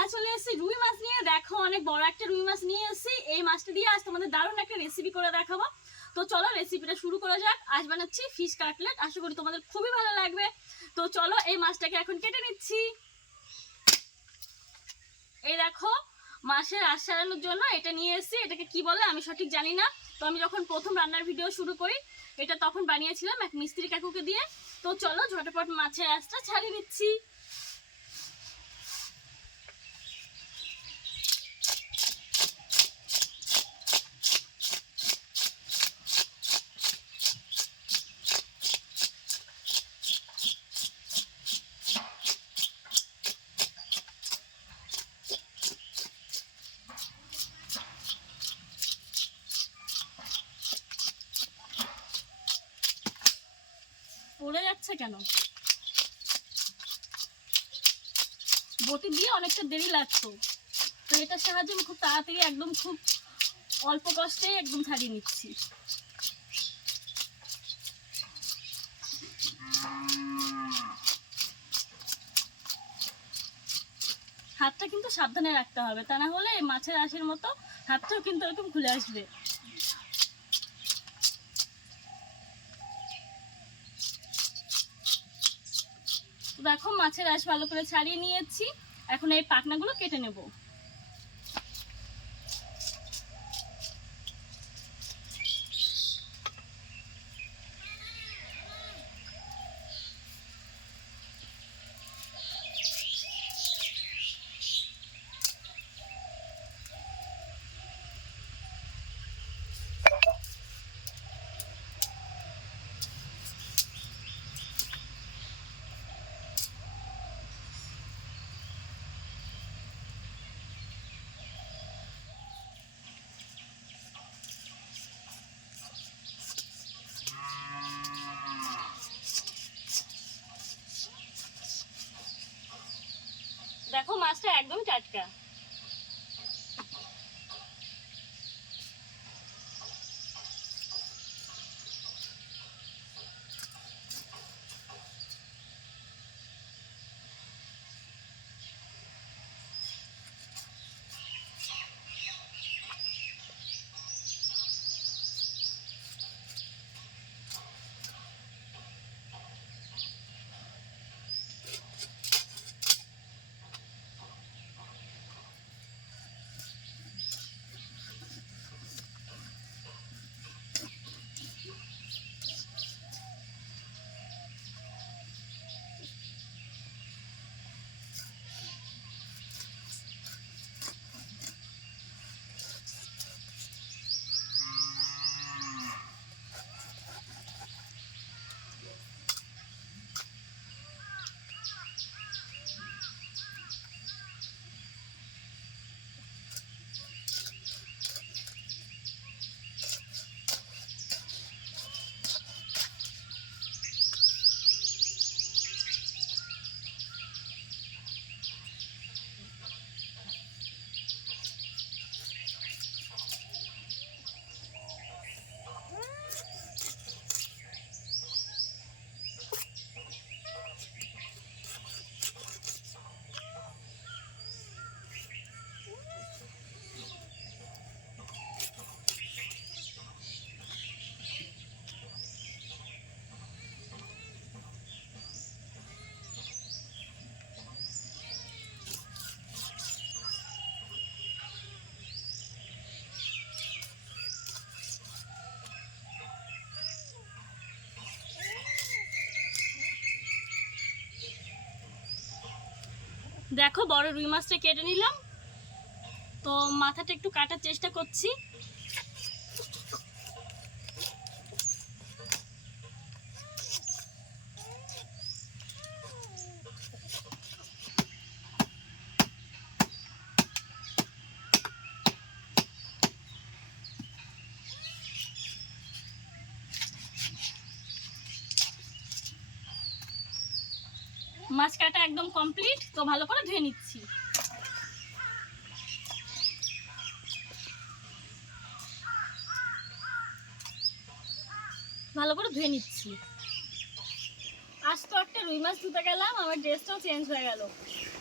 আজ চলে এসেছি রুই মাছ নিয়ে। দেখো, অনেক বড় একটা রুই মাছ নিয়ে এসেছি। এই মাছটা দিয়ে আজ তোমাদের দারুণ একটা রেসিপি করে দেখাবো। তো চলো রেসিপিটা শুরু করা যাক। আজ বানাচ্ছি ফিশ কাটলেট আশা করি তোমাদের খুবই ভালো লাগবে। তো চলো, এই মাছটাকে এখন কেটে নিচ্ছি। এই দেখো, মাছের আশ সারানোর জন্য এটা নিয়ে এসেছি। এটাকে কি বলে আমি সঠিক জানি না। তো আমি যখন প্রথম রান্নার ভিডিও শুরু করি, এটা তখন বানিয়েছিলাম এক মিস্ত্রি কাকুকে দিয়ে। তো চলো, ঝটপট মাছের আঁশটা ছাড়িয়ে নিচ্ছি। যাচ্ছে কেন? বটি দিয়ে অনেকটা দেরি লাগতো। তো এটার সাহায্যে আমি খুব তাড়াতাড়ি একদম খুব অল্প কষ্টে একদম ছাড়িয়ে নিচ্ছি। হাতটা কিন্তু সাবধানে রাখতে হবে, তা না হলে মাছের আঁশের মতো হাতটাও কিন্তু এরকম খুলে আসবে। তো দেখো মাছের আঁশ ভালো করে ছাড়িয়ে নিয়েছি। এখন এই পাখনাগুলো কেটে নেব। দেখো মাছটা একদম টাটকা। দেখো বড় রুই মাছটা কেটে নিলাম। তো মাথাটা একটু কাটার চেষ্টা করছি। মাছ কাটা একদম কমপ্লিট তো ভালো করে ধুয়ে নিচ্ছি। ভালো করে ধুয়ে নিচ্ছি। আজ তো একটা রুই মাছ ধুতে গেলাম, আমার ড্রেসটাও চেঞ্জ হয়ে গেল।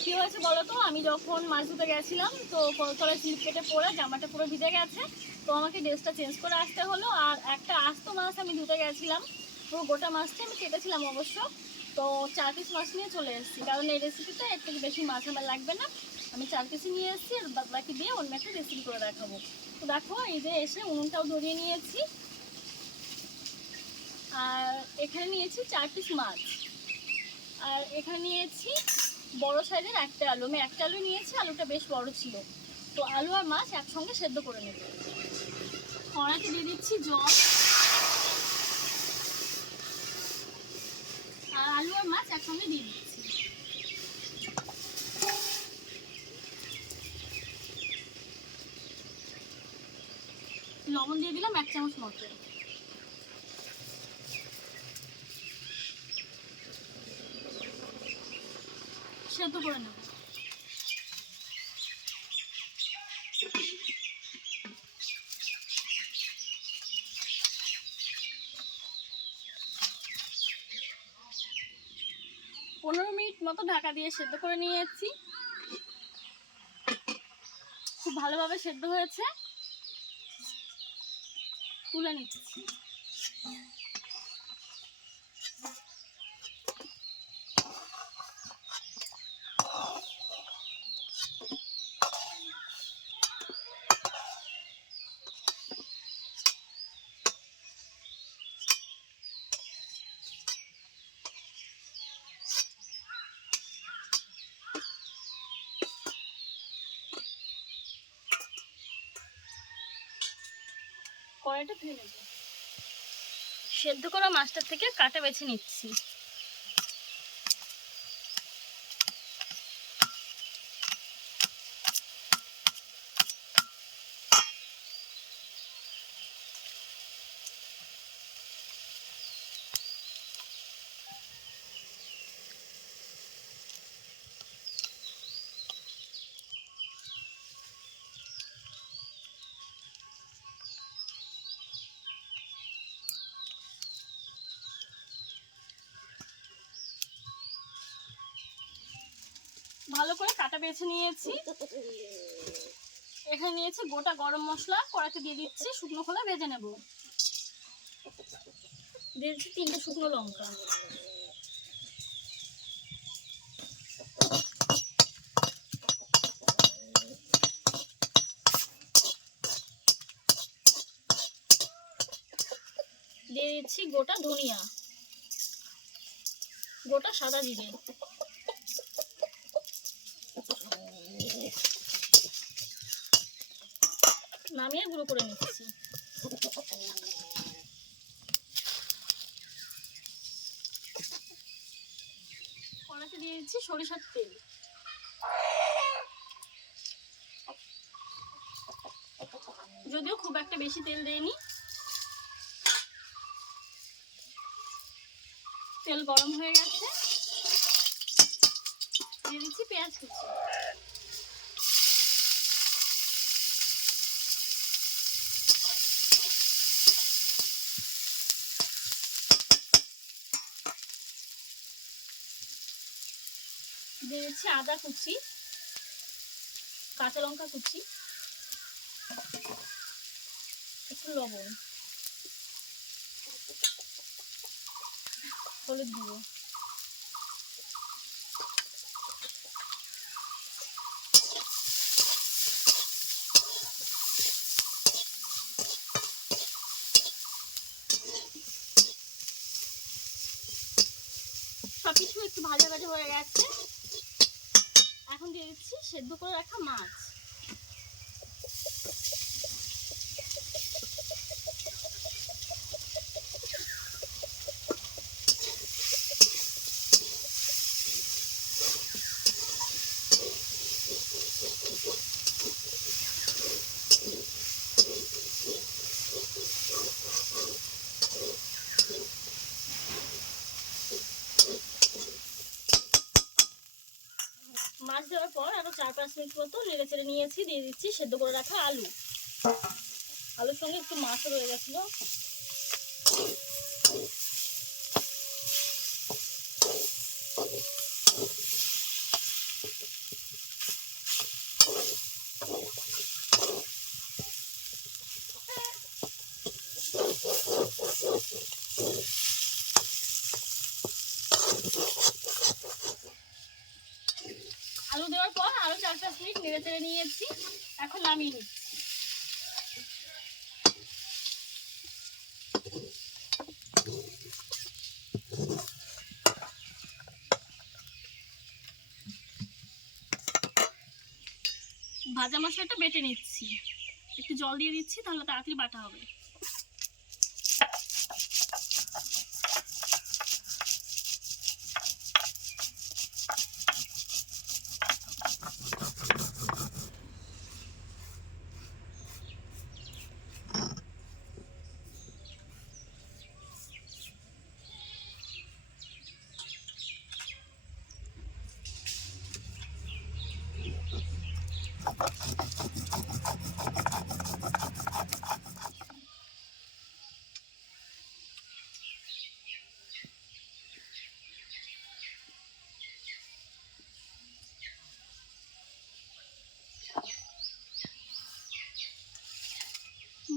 কি হয়েছে বলো তো? আমি যখন মাছ ধুতে গেছিলাম, তো তলে স্লিপ কেটে পরে জামাটা পুরো ভিজে গেছে। তো আমাকে ড্রেসটা চেঞ্জ করে আসতে হলো। আর একটা আস্ত মাছ আমি ধুতে গেছিলাম। পুরো গোটা মাছটা আমি কেটেছিলাম অবশ্য। তো চার পিস মাছ নিয়ে চলে এসেছি। কারণ এই রেসিপিতে এর থেকে বেশি মাছ আমার লাগবে না। আমি চার পিসই নিয়ে এসেছি আর বাদ বাকি দিয়ে অন্য একটা রেসিপি করে দেখাবো। তো দেখো, এই যে এসে উনুনটাও ধরিয়ে নিয়েছি। আর এখানে নিয়েছি চার পিস মাছ। আর এখানে নিয়েছি বড় সাইজের একটা আলু। আমি একটা আলু নিয়েছি, আলুটা বেশ বড় ছিল। তো আলু আর মাছ একসঙ্গে সেদ্ধ করে নেব। কড়াইতে দিয়ে দিচ্ছি জল। আর আলু আর মাছ একসঙ্গে দিয়ে দিচ্ছি লবণ দিয়ে দিলাম এক চামচ মতো। সেদ্ধ করে নেব পনেরো মিনিট মতো ঢাকা দিয়ে সেদ্ধ করে নিয়ে এসেছি খুব ভালোভাবে সেদ্ধ হয়েছে। তুলে নিচ্ছি। কড়াইটা ধুয়ে নেব। সেদ্ধ করা মাছটার থেকে কাটা বেছে নিচ্ছি। ভালো করে কাটা বেছে নিয়েছি। এখানে নিয়েছি গোটা গরম মশলা, কড়াইতে দিয়ে দিচ্ছি শুকনো খোলা, ভেজে নেব। দিয়ে দিচ্ছি তিনটে শুকনো লঙ্কা। দিয়ে দিচ্ছি গোটা ধনিয়া। গোটা সাদা জিরে। নামিয়ে গুঁড়ো করে নিচ্ছি। কড়াতে দিয়ে দিচ্ছি সরিষার তেল। যদিও খুব একটা বেশি তেল দেয়নি তেল গরম হয়ে গেছে। দিয়ে দিচ্ছি পেঁয়াজ কুচি। দিয়ে দিচ্ছি আদা কুচি, কাঁচা লঙ্কা কুচি, একটু লবণ, হলুদ গুঁড়ো। সব কিছু একটু ভাজা ভাজা হয়ে গেছে। এখন দিয়ে দিচ্ছি সেদ্ধ করে রাখা মাছ মাছ দেওয়ার পর আরও চার পাঁচ মিনিট মতো নেড়ে চেড়ে নিয়েছি, দিয়ে দিচ্ছি, সেদ্ধ করে রাখা আলু। আলুর সঙ্গে একটু মাছও রয়ে গেছিল আলু দেওয়ার পর আরও চার পাঁচ নেড়ে নিয়েছি। এখন নামিয়ে নিচ্ছি। ভাজা মশলাটা বেটে নিচ্ছি। একটু জল দিয়ে দিচ্ছি, তাহলে তাড়াতাড়ি বাটা হবে।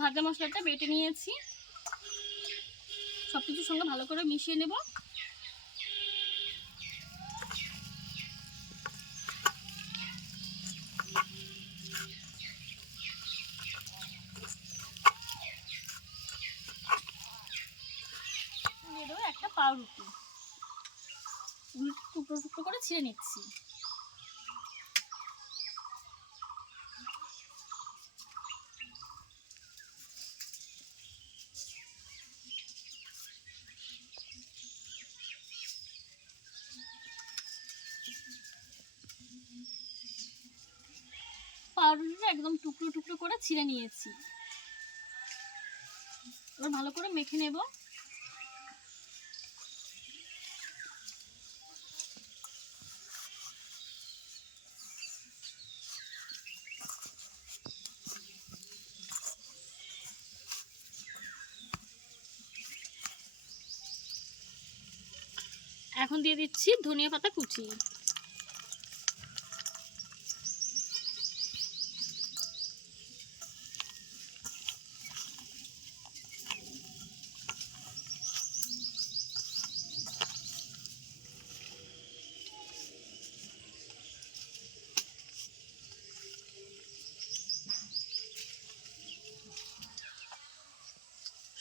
ভাজা মশলাটা বেটে নিয়েছি। সব কিছুর সঙ্গে ভালো করে মিশিয়ে নেব। একটা পাউরুটি। টুকরো টুকরো করে ছিঁড়ে নিচ্ছি পাউরুটিটা একদম টুকরো টুকরো করে ছিঁড়ে নিয়েছি। এবার ভালো করে মেখে নেব। এখন দিয়ে দিচ্ছি ধনিয়া পাতা কুচি।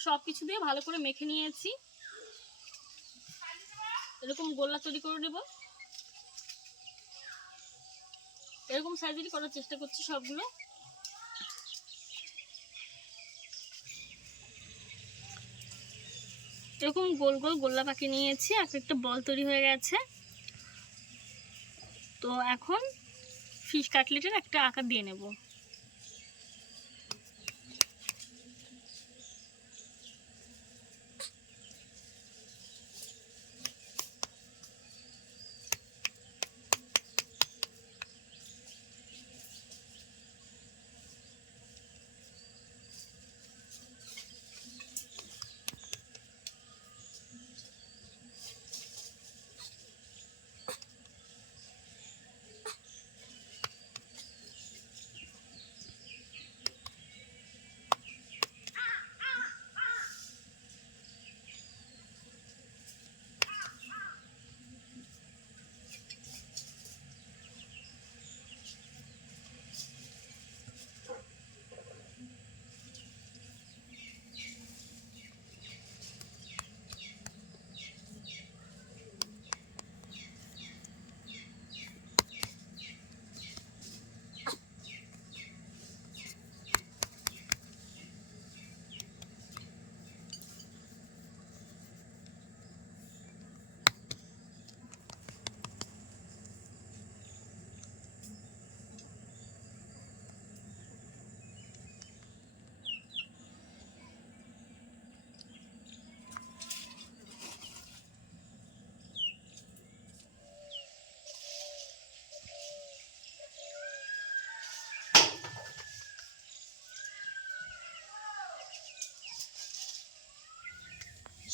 সব কিছু দিয়ে ভালো করে মেখে নিয়েছি। এরকম গোল্লা তৈরি করে নেব। এরকম সাইজেরই করার চেষ্টা করছি সবগুলো। এরকম গোল গোল গোল্লা পাখি নিয়েছি, এক একটা বল তৈরি হয়ে গেছে। তো এখন ফিশ কাটলেটের একটা আকার দিয়ে নেব।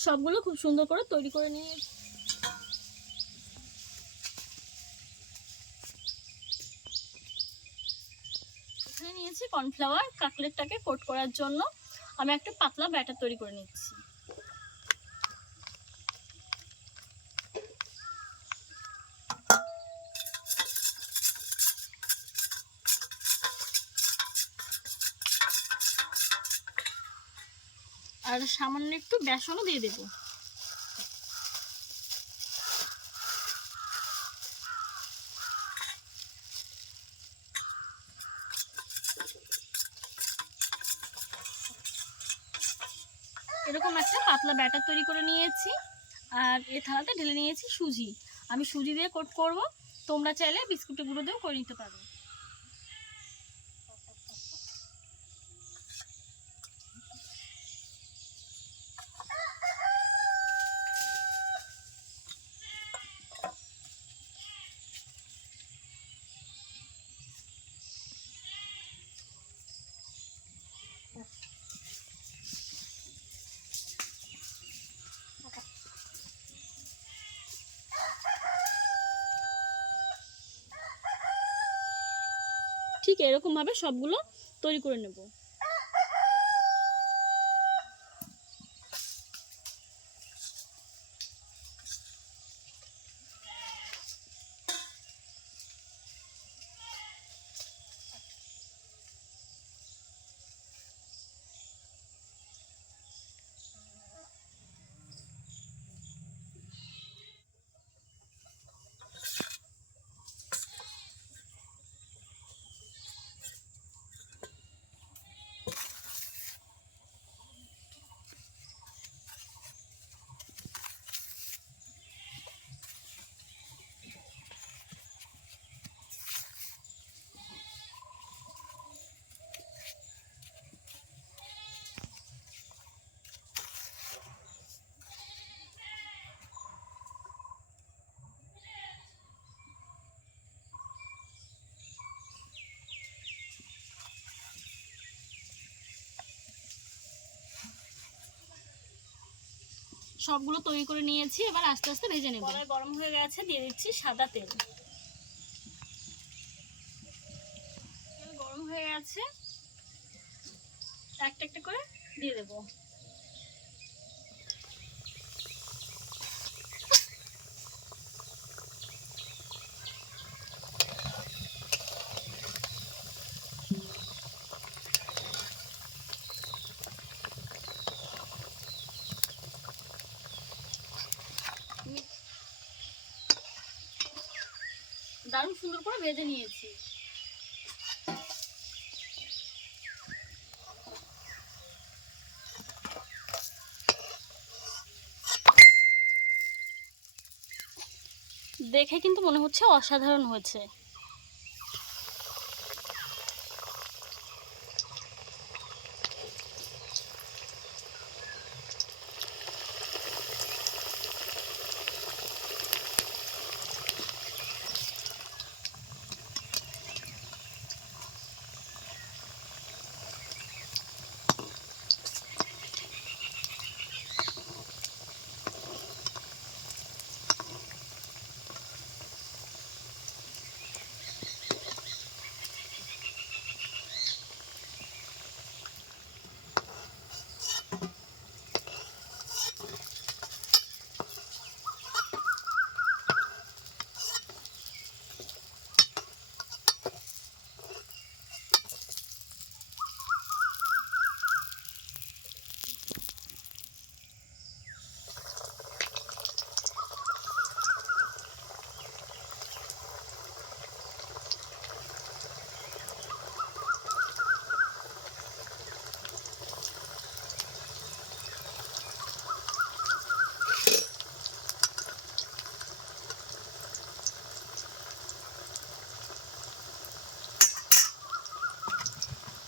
সবগুলো খুব সুন্দর করে তৈরি করে নিয়ে এখানে নিয়েছি কর্নফ্লাওয়ার কাকলেটটাকে কোট করার জন্য। আমি একটা পাতলা ব্যাটার তৈরি করে নিচ্ছি আর সামান্য একটু বেসনও দিয়ে দেবো। এরকম একটা পাতলা ব্যাটার তৈরি করে নিয়েছি, আর এই থালাতে ঢেলে নিয়েছি সুজি। আমি সুজি দিয়ে কোট করব, তোমরা চাইলে বিস্কুটের গুঁড়ো দিয়েও করে নিতে পারো। ঠিক এরকমভাবে সবগুলো তৈরি করে নেব। সবগুলো তৈরি করে নিয়েছি, এবার আস্তে আস্তে ভেজে নেব। কড়াই গরম হয়ে গেছে, দিয়ে দিচ্ছি সাদা তেল। গরম হয়ে গেছে, একটা একটা করে দিয়ে দেবো দারুণ সুন্দর করে ভেজে নিয়েছি। দেখে কিন্তু মনে হচ্ছে অসাধারণ হয়েছে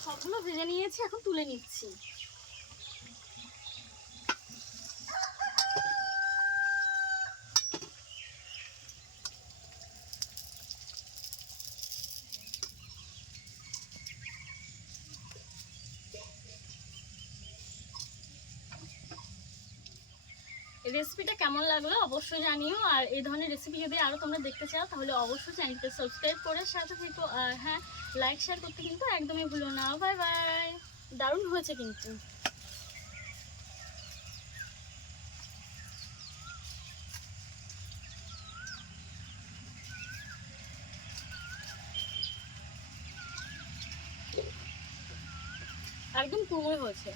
সবগুলো ভেজে নিয়েছি এখন তুলে নিচ্ছি রেসিপিটা কেমন লাগল অবশ্যই জানিও। আর এই ধরনের রেসিপি যদি আরও তোমরা দেখতে চাও, তাহলে অবশ্যই চ্যানেলটা সাবস্ক্রাইব করে সাথে থেকো। আর হ্যাঁ লাইক শেয়ার করতে কিন্তু একদমই ভুলো না। বাই বাই দারুণ হয়েছে কিন্তু। একদম কুমড়ো হয়েছে।